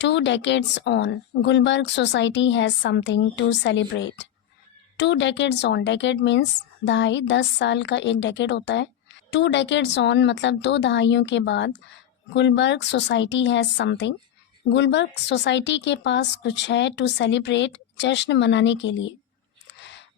2 decades on, Gulbarg society has something to celebrate. 2 decades on, decade means दहाई, 10 साल का एक डेकेड होता है. 2 decades on मतलब 2 दहाइयों के बाद Gulberg society has something. Gulberg society के पास कुछ है टू सेलिब्रेट, जश्न मनाने के लिए.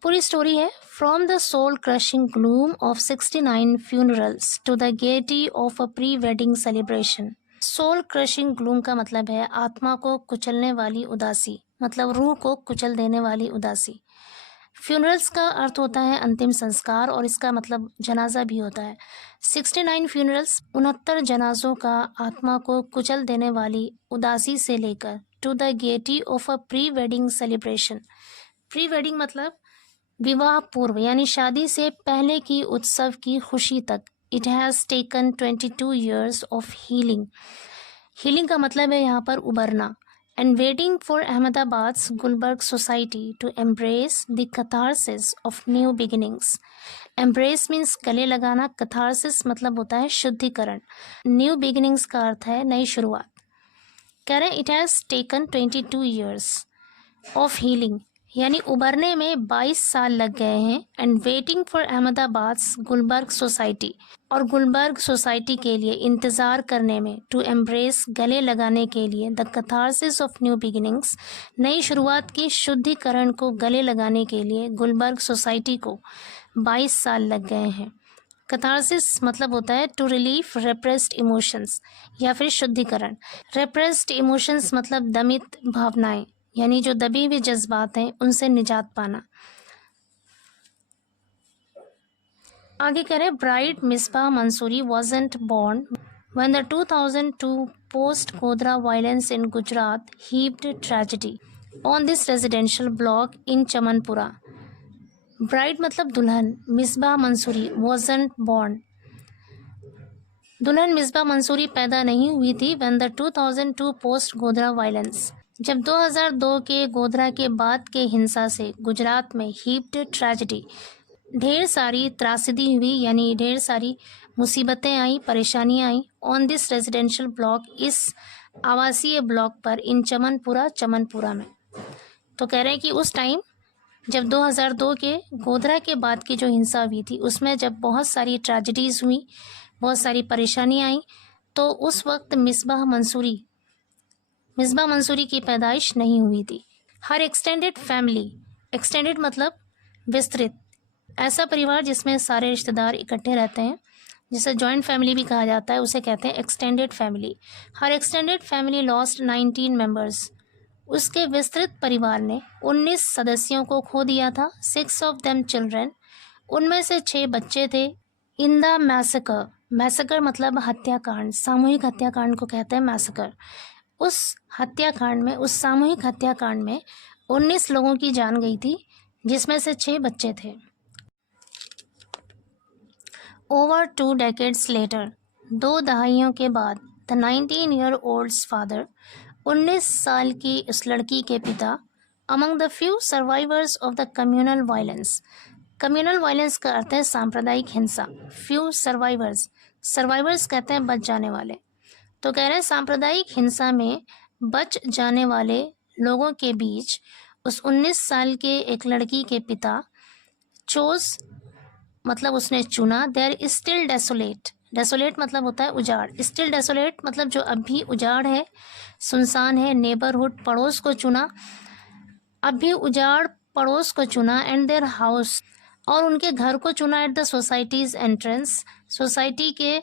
पूरी स्टोरी है. From the soul crushing gloom of 69 funerals to the gaiety of a pre wedding celebration. Soul crushing gloom का मतलब है आत्मा को कुचलने वाली उदासी, मतलब रूह को कुचल देने वाली उदासी. फ्यूनरल्स का अर्थ होता है अंतिम संस्कार और इसका मतलब जनाजा भी होता है. 69 फ्यूनरल्स, 69 जनाजों का आत्मा को कुचल देने वाली उदासी से लेकर to the gaiety of a pre wedding celebration. Pre wedding मतलब विवाह पूर्व यानी शादी से पहले की उत्सव की खुशी तक. It has taken 22 years of healing. Healing का मतलब है यहाँ पर उबरना. And waiting for Ahmedabad's Gulberg society to embrace the catharsis of new beginnings. Embrace means गले लगाना, कथारसिस मतलब होता है शुद्धिकरण. न्यू बिगिनिंग्स का अर्थ है नई शुरुआत. कह रहे हैं it has taken 22 years of healing यानी उबरने में 22 साल लग गए हैं. And waiting for Ahmedabad's Gulberg society, और गुलबर्ग सोसाइटी के लिए इंतज़ार करने में, टू एम्ब्रेस गले लगाने के लिए, the catharsis of new beginnings नई शुरुआत की शुद्धिकरण को गले लगाने के लिए गुलबर्ग सोसाइटी को 22 साल लग गए हैं. कथारसिस मतलब होता है टू रिलीफ रेप्रेस्ड इमोशंस या फिर शुद्धिकरण. रेप्रेस्ड इमोशंस मतलब दमित भावनाएं यानी जो दबे हुए जज्बात हैं उनसे निजात पाना. आगे कह रहे bride Misbah Mansuri wasn't born when the 2002 post Godhra violence in Gujarat heaped tragedy on this residential block in Chamanpura. Bride मतलब दुल्हन, मिसबा मंसूरी wasn't born, दुल्हन मिसबा मंसूरी पैदा नहीं हुई थी when the 2002 post Godhra violence, जब 2002 के गोधरा के बाद के हिंसा से गुजरात में हीप्ड ट्रेजेडी, ढेर सारी त्रासदी हुई यानी ढेर सारी मुसीबतें आई, परेशानियां आई. ऑन दिस रेजिडेंशियल ब्लॉक, इस आवासीय ब्लॉक पर, इन चमनपुरा, चमनपुरा में. तो कह रहे हैं कि उस टाइम जब 2002 के गोधरा के बाद की जो हिंसा हुई थी उसमें जब बहुत सारी ट्रेजेडीज हुई, बहुत सारी परेशानियां आई, तो उस वक्त मिसबा मंसूरी की पैदाइश नहीं हुई थी. हर एक्सटेंडेड फैमिली, एक्सटेंडेड मतलब विस्तृत, ऐसा परिवार जिसमें सारे रिश्तेदार इकट्ठे रहते हैं, जिसे जॉइंट फैमिली भी कहा जाता है, उसे कहते हैं एक्सटेंडेड फैमिली. हर एक्सटेंडेड फैमिली लॉस्ट 19 मेंबर्स, उसके विस्तृत परिवार ने 19 सदस्यों को खो दिया था. 6 of them चिल्ड्रेन, उनमें से 6 बच्चे थे. इन द मैसेकर, मैसेकर मतलब हत्याकांड, सामूहिक हत्याकांड को कहते हैं मैसेकर. उस हत्याकांड में, उस सामूहिक हत्याकांड में 19 लोगों की जान गई थी, जिसमें से 6 बच्चे थे. ओवर 2 decades लेटर, 2 दहाइयों के बाद, द 19-year-old's फादर, 19 साल की उस लड़की के पिता, among the few survivors of the communal violence. Communal violence का अर्थ है सांप्रदायिक हिंसा. फ्यू सर्वाइवर्स, सर्वाइवर्स कहते हैं बच जाने वाले. तो कह रहे हैं सांप्रदायिक हिंसा में बच जाने वाले लोगों के बीच उस 19 साल के एक लड़की के पिता चोज मतलब उसने चुना. There is still desolate, desolate मतलब होता है उजाड़. स्टिल डेसोलेट मतलब जो अब भी उजाड़ है, सुनसान है. नेबरहुड पड़ोस को चुना, अब भी उजाड़ पड़ोस को चुना. एंड देयर हाउस, और उनके घर को चुना. At the society's entrance, society के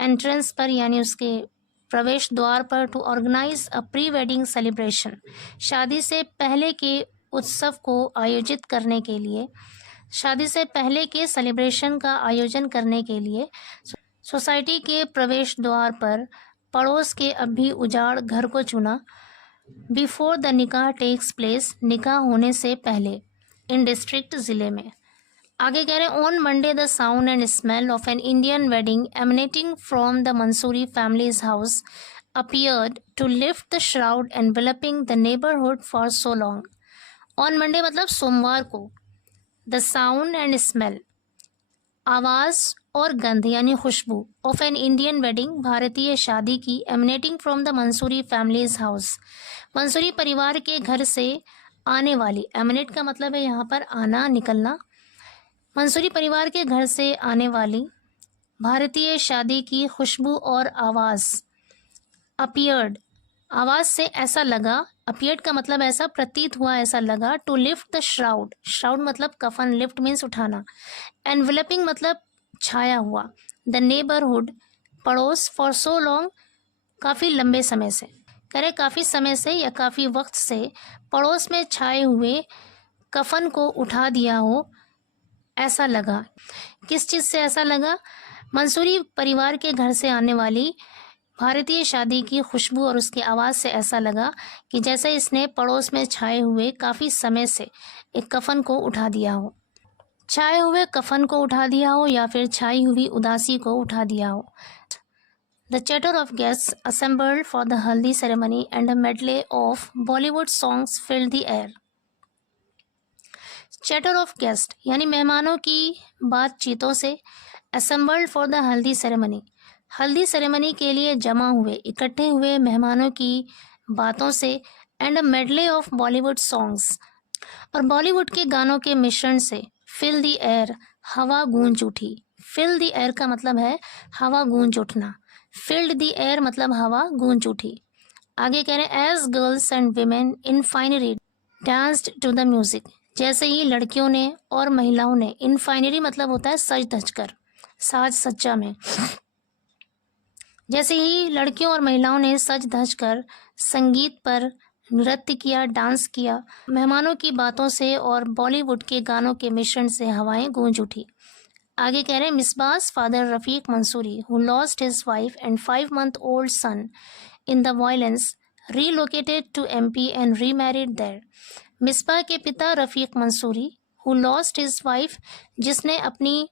एंट्रेंस पर यानी उसके प्रवेश द्वार पर. To organise a pre wedding celebration, शादी से पहले के उत्सव को आयोजित करने के लिए, शादी से पहले के सेलिब्रेशन का आयोजन करने के लिए सोसाइटी के प्रवेश द्वार पर पड़ोस के अब भी उजाड़ घर को चुना. बिफोर द निकाह टेक्स प्लेस, निकाह होने से पहले, इन डिस्ट्रिक्ट ज़िले में. आगे कह रहे हैं on Monday the sound and smell of an Indian wedding emanating from the Mansuri family's house appeared to lift the shroud enveloping the neighborhood for so long. On Monday मतलब सोमवार को, द साउंड एंड स्मेल, आवाज़ और गंध यानी खुशबू of an Indian wedding, भारतीय शादी की, emanating from the Mansuri family's house, Mansuri परिवार के घर से आने वाली। एमिनेट का मतलब है यहाँ पर आना, निकलना। मंसूरी परिवार के घर से आने वाली भारतीय शादी की खुशबू और आवाज़। अपीयर्ड, आवाज़ से ऐसा लगा, अपीयर्ड का मतलब ऐसा प्रतीत हुआ, ऐसा लगा। To lift the shroud, shroud मतलब कफन, लिफ्ट मीन्स उठाना। एनवेलपिंग मतलब छाया हुआ। द नेबरहुड, पड़ोस। फॉर सो लॉन्ग, काफ़ी लंबे समय से, कह रहे काफ़ी समय से या काफ़ी वक्त से पड़ोस में छाए हुए कफन को उठा दिया हो, ऐसा लगा। किस चीज़ से ऐसा लगा? मंसूरी परिवार के घर से आने वाली भारतीय शादी की खुशबू और उसकी आवाज़ से ऐसा लगा कि जैसे इसने पड़ोस में छाए हुए काफ़ी समय से एक कफन को उठा दिया हो। छाए हुए कफन को उठा दिया हो या फिर छाई हुई उदासी को उठा दिया हो। The chatter of guests assembled for the haldi ceremony and a medley of Bollywood songs filled the air. Chatter of guest यानी मेहमानों की बातचीतों से, assembled for the हल्दी सेरेमनी, हल्दी सेरेमनी के लिए जमा हुए, इकट्ठे हुए मेहमानों की बातों से, and a medley of Bollywood songs, और बॉलीवुड के गानों के मिश्रण से, फिल द एयर, हवा गूंज उठी। फिल द एयर का मतलब है हवा गूंज उठना। फिल्ड द एयर मतलब हवा गूंज उठी। आगे कह रहे हैं as girls and women in finery danced to the music, जैसे ही लड़कियों ने और महिलाओं ने, इन फाइनरी मतलब होता है सज धज कर, साज सज्जा में, जैसे ही लड़कियों और महिलाओं ने सज धज कर संगीत पर नृत्य किया, डांस किया, मेहमानों की बातों से और बॉलीवुड के गानों के मिश्रण से हवाएं गूंज उठी। आगे कह रहे हैं Misba's father Rafiq Mansuri who lost his wife and 5-month-old son in the violence relocated to MP and remarried there. Misba के पिता Rafiq Mansuri who lost his wife, जिसने अपनी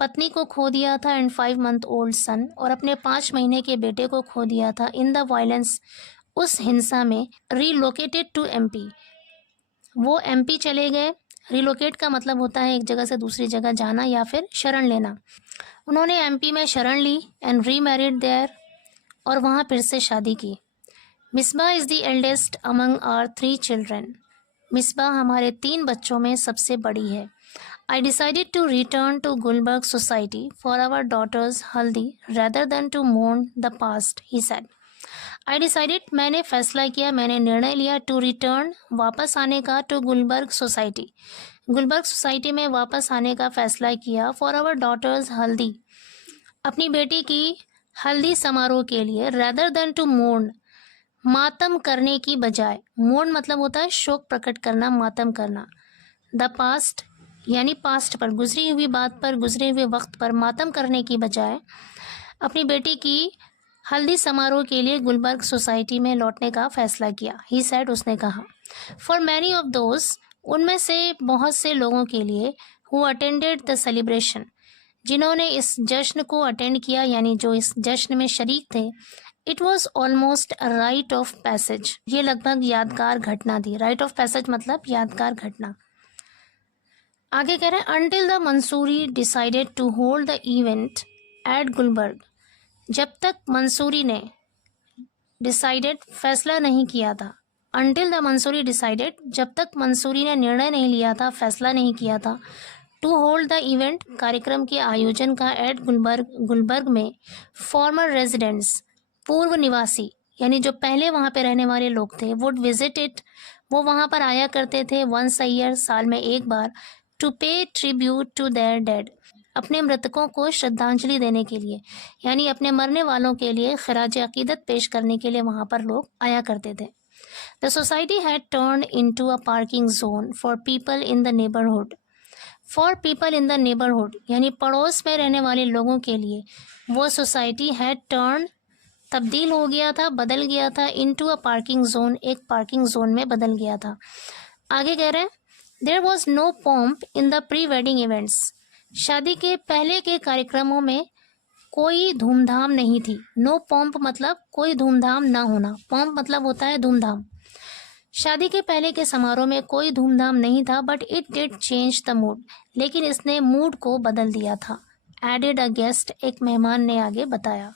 पत्नी को खो दिया था, एंड 5-month-old सन, और अपने 5 महीने के बेटे को खो दिया था, इन द वायलेंस, उस हिंसा में, relocated to MP, वो MP चले गए। रिलोकेट का मतलब होता है एक जगह से दूसरी जगह जाना या फिर शरण लेना। उन्होंने MP में शरण ली, एंड रीमैरिड देयर, और वहाँ फिर से शादी की। Misbah is the eldest among our 3 children, Misbah हमारे 3 बच्चों में सबसे बड़ी है। I decided to return to Gulbarg Society for our daughter's haldi rather than to mourn the past, he said. I decided, मैंने फैसला किया, मैंने निर्णय लिया, to return, वापस आने का, to Gulberg society, Gulberg society में वापस आने का फैसला किया, for our daughter's haldi, अपनी बेटी की हल्दी समारोह के लिए, rather than to mourn, मातम करने की बजाय, मोर्न मतलब होता है शोक प्रकट करना, मातम करना। द पास्ट यानी पास्ट पर, गुजरी हुई बात पर, गुजरे हुए वक्त पर मातम करने की बजाय अपनी बेटी की हल्दी समारोह के लिए गुलबर्ग सोसाइटी में लौटने का फैसला किया। ही सेड, उसने कहा। फॉर मैनी ऑफ दोज, उनमें से बहुत से लोगों के लिए, हु अटेंडेड द सेलिब्रेशन, जिन्होंने इस जश्न को अटेंड किया, यानी जो इस जश्न में शरीक थे, it was almost a right of passage, ये लगभग यादगार घटना थी। राइट ऑफ पैसेज मतलब यादगार घटना। आगे कह रहे हैं until the Mansuri decided to hold the event at Gulberg, जब तक मंसूरी ने डिसाइडेड फैसला नहीं किया था, अनटिल द मंसूरी डिसाइडेड, जब तक मंसूरी ने निर्णय नहीं लिया था, फैसला नहीं किया था, टू होल्ड द इवेंट, कार्यक्रम के आयोजन का, एट गुलबर्ग, गुलबर्ग में, फॉर्मर रेजिडेंट्स, पूर्व निवासी यानी जो पहले वहाँ पे रहने वाले लोग थे, वुड विजिट इट, वो वहाँ पर आया करते थे, वंस अ ईयर, साल में एक बार, टू पे ट्रिब्यूट टू देयर डेड, अपने मृतकों को श्रद्धांजलि देने के लिए, यानी अपने मरने वालों के लिए खराज अकीदत पेश करने के लिए वहाँ पर लोग आया करते थे। The society had turned into a parking zone for people in the neighbourhood, for people in the neighbourhood यानी पड़ोस में रहने वाले लोगों के लिए, वो सोसाइटी हैड टर्न, तब्दील हो गया था, बदल गया था, इनटू अ पार्किंग जोन, एक पार्किंग जोन में बदल गया था। आगे कह रहे हैं there was no pomp in the pre wedding events, शादी के पहले के कार्यक्रमों में कोई धूमधाम नहीं थी। नो पॉम्प मतलब कोई धूमधाम ना होना, पॉम्प मतलब होता है धूमधाम। शादी के पहले के समारोह में कोई धूमधाम नहीं था, but it did change the mood, लेकिन इसने मूड को बदल दिया था। एडेड अ गेस्ट, एक मेहमान ने आगे बताया।